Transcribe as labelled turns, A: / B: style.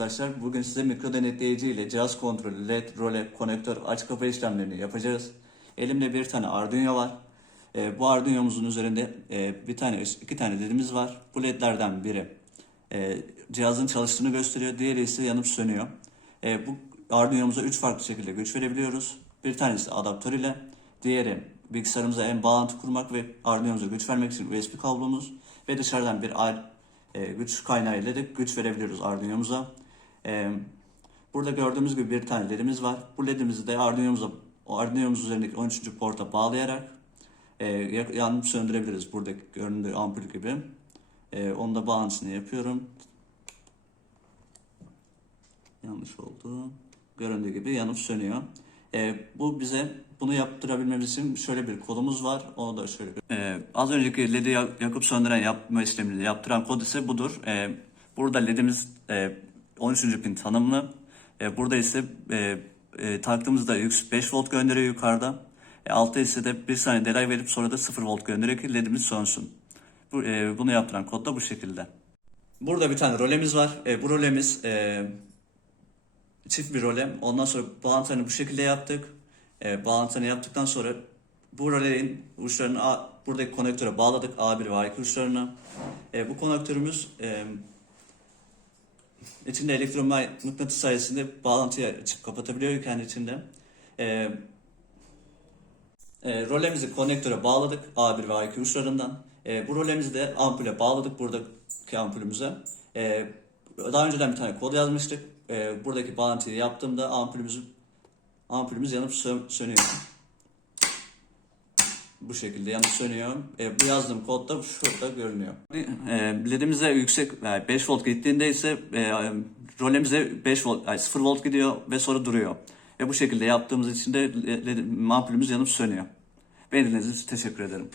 A: arkadaşlar. Bugün size mikro denetleyici ile cihaz kontrolü, led, role, konektör, aç kapa işlemlerini yapacağız. Elimde bir tane Arduino var. Ee, bu Arduino'muzun üzerinde e, bir tane, iki tane ledimiz var. Bu ledlerden biri e, cihazın çalıştığını gösteriyor, diğeri ise yanıp sönüyor. E, bu Arduino'muza üç farklı şekilde güç verebiliyoruz. Bir tanesi adaptör ile, diğeri bilgisayarımıza en bağlantı kurmak ve Arduino'muza güç vermek için USB kablomuz ve dışarıdan bir e, güç kaynağı ile de güç verebiliyoruz Arduino'muza. Burada gördüğümüz gibi bir tane ledimiz var. Bu ledimizi de Arduino'muza Arduino'muz üzerindeki 13. porta bağlayarak e, yanıp söndürebiliriz. Buradaki göründüğü ampul gibi. E, onu da bağlantısını yapıyorum. Yanlış oldu. Göründüğü gibi yanıp sönüyor. E, bu bize bunu yaptırabilmemiz için şöyle bir kodumuz var. Onu da şöyle. E, az önceki LED'i yak- yakıp söndüren yapma işlemini yaptıran kod ise budur. E, burada LED'imiz e, 13. pin tanımlı. E, burada ise e, e, taktığımızda yük- 5 volt gönderiyor yukarıda. E, altta ise de bir saniye delay verip sonra da 0 volt gönderiyor ki LED'imiz sönsün. Bu, e, bunu yaptıran kod da bu şekilde. Burada bir tane rolemiz var. E, bu rolemiz e, çift bir role. Ondan sonra bağlantılarını bu şekilde yaptık. E, bağlantılarını yaptıktan sonra bu rolenin uçlarını buradaki konektöre bağladık. A1 ve A2 uçlarını. E, bu konektörümüz e, içinde elektromıknatıs sayesinde bağlantıyı açıp kapatabiliyor kendi içinde. E, e, rolemizi konektöre bağladık A1 ve A2 uçlarından. E, bu rolemizi de ampule bağladık buradaki ampulümüze. E, daha önceden bir tane kod yazmıştık. E, buradaki bağlantıyı yaptığımda ampulümüz ampulümüz yanıp sö- sönüyor. Bu şekilde yanıp sönüyor. E, bu yazdığım kod da şurada görünüyor. E, LED'imize yüksek yani 5 volt gittiğinde ise e, rolemize 5 volt, yani 0 volt gidiyor ve sonra duruyor. Ve bu şekilde yaptığımız için de LED, ampulümüz yanıp sönüyor. Beni dinlediğiniz için teşekkür ederim.